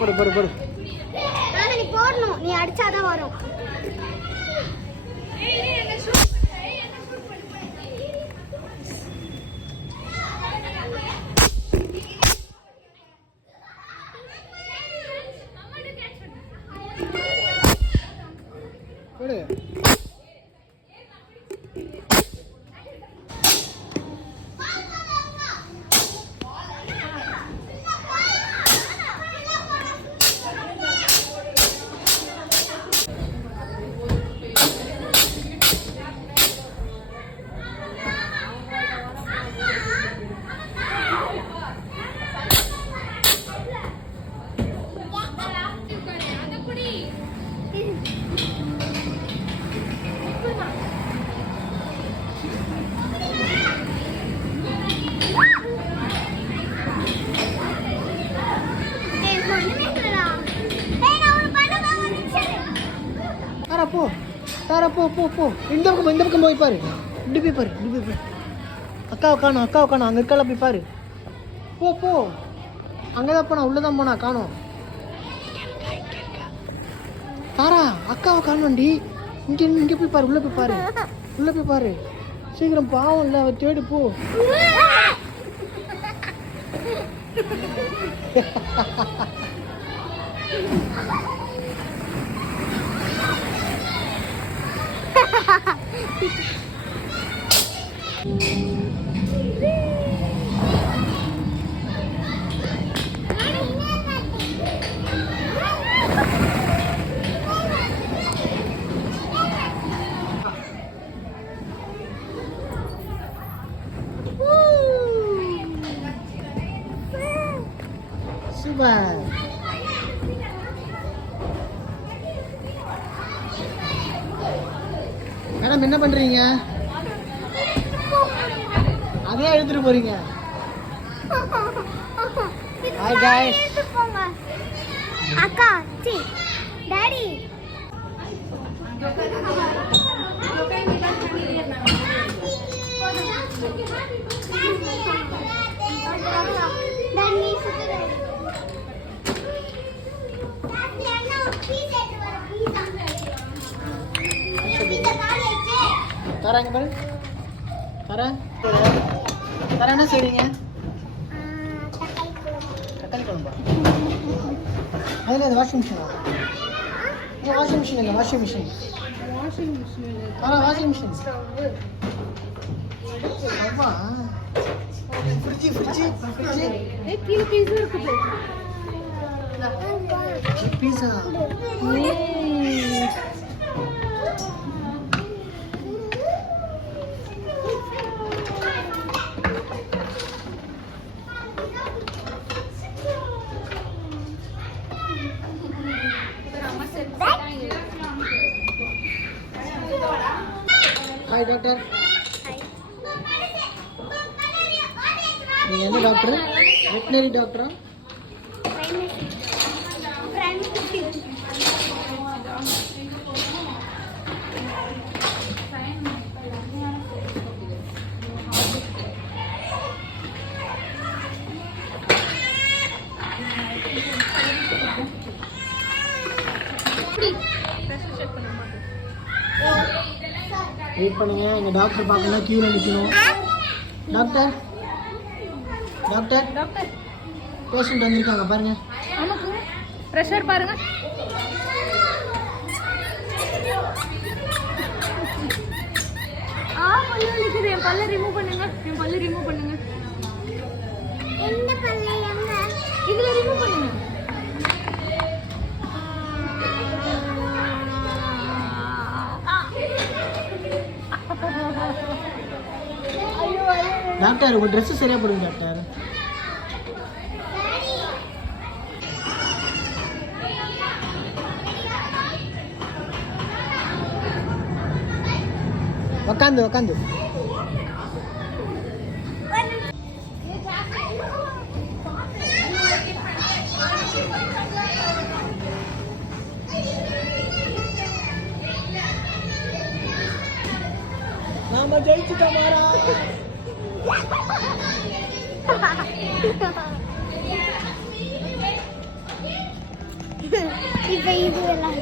போடு போடு போடு. நீ போடணும், நீ அடிச்சாதான் வரும். போடு. போ தாரா போ போ போ. இந்த பக்கம் போய் பாரு. இப்படி போய் பாரு, இப்படி போய் பாரு. அக்காவை காணும் அங்கே இருக்கால போய் பாரு. போ போ. அங்கே தான் போனா, உள்ளே தான் போனா, காணும். தாரா அக்காவை காணும்டி. இங்கே போய் பாரு, உள்ளே போய் பாரு, உள்ளே போய் பாரு. சீக்கிரம் பாவம் இல்லை, அவ தேடி போ. சூப்பர். மேடம் என்ன பண்றீங்க? அதே எடுத்துட்டு போறீங்க. Hi guys. அக்கா சி டாடி தராங்க பாரு. தர என்ன செய்றீங்க? தக்காளி குழம்பா? அதில் அது வாஷிங் மிஷினா? வாஷிங் மிஷின் இல்லை, வாஷிங் மிஷின். Washing machine. ஆமா. ஃப்ரிட்ஜ் கீழே பீஸா இருக்குது. பீஸா. Hi doctor. நீங்கள் எந்த டாக்டர்? வெட்டினரி டாக்டரா? வெயிட் பண்ணுங்க, எங்கள் டாக்டர் பார்க்கணும், கியூவில் நிற்கணும். டாக்டர் டாக்டர் டாக்டர் பேஷண்ட் வந்திருக்காங்க பாருங்க. ஆமாங்க, ப்ரெஷர் பாருங்க. பல்லு வலிக்குது, என் பல்ல ரிமூவ் பண்ணுங்க. என்ன பல்ல எங்க? இதுல ரிமூவ் பண்ணுங்க. டாக்டர் உங்கள் ட்ரெஸ்ஸு சரியாக போடுங்க டாக்டர். உக்காந்து உக்காந்து. நாம ஜெயிச்சுட்டோம் மாறா. இப்போ இது எல்லாம்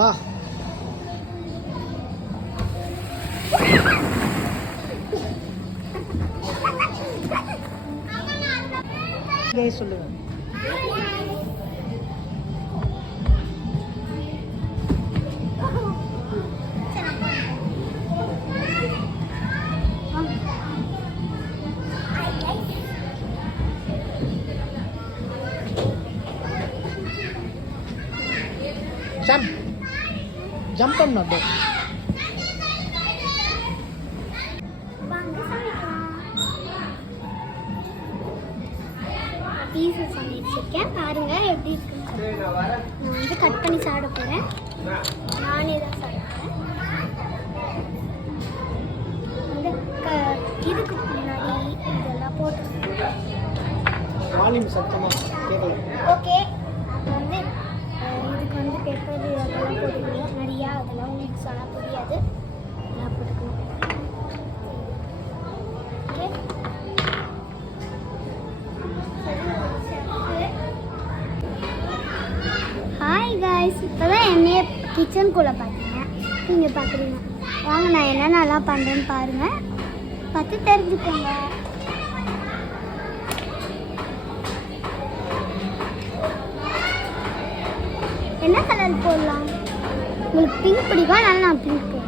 வா. சொல்லுங்க. ஜம்ப் பண்ணணும் அப்படியே. பீஸை சமைச்சிருக்கேன் பாருங்க எப்படி இருக்கு. நான் வந்து கட் பண்ணி சாப்பிட போகிறேன். நானே தான் சாப்பிட்றேன். வந்து இதுக்கு முன்னாடி இதெல்லாம் போட்டு வால்யூம் சத்தமாக கேட்கல. ஓகே வந்து இதுக்கு வந்து பெப்பர் அதெல்லாம் போட்டுக்கணும் நிறையா. அதெல்லாம் உங்களுக்கு சொன்னால் புரியாது. அதெல்லாம் போட்டுக்கணும். ஓகே ஹாய் காய்ஸ், இப்போ தான் என்னைய கிச்சனுக்குள்ளே பார்த்தீங்க. நீங்கள் பார்க்குறீங்க. வாங்க நான் என்னென்னலாம் பண்ணுறேன்னு பாருங்கள், பார்த்து தெரிஞ்சுக்கோங்க. என்ன கலர் போடலாம்? உங்களுக்கு பிங்க் பிடிக்கும், அதனால நான் பிங்க் போடுறேன்.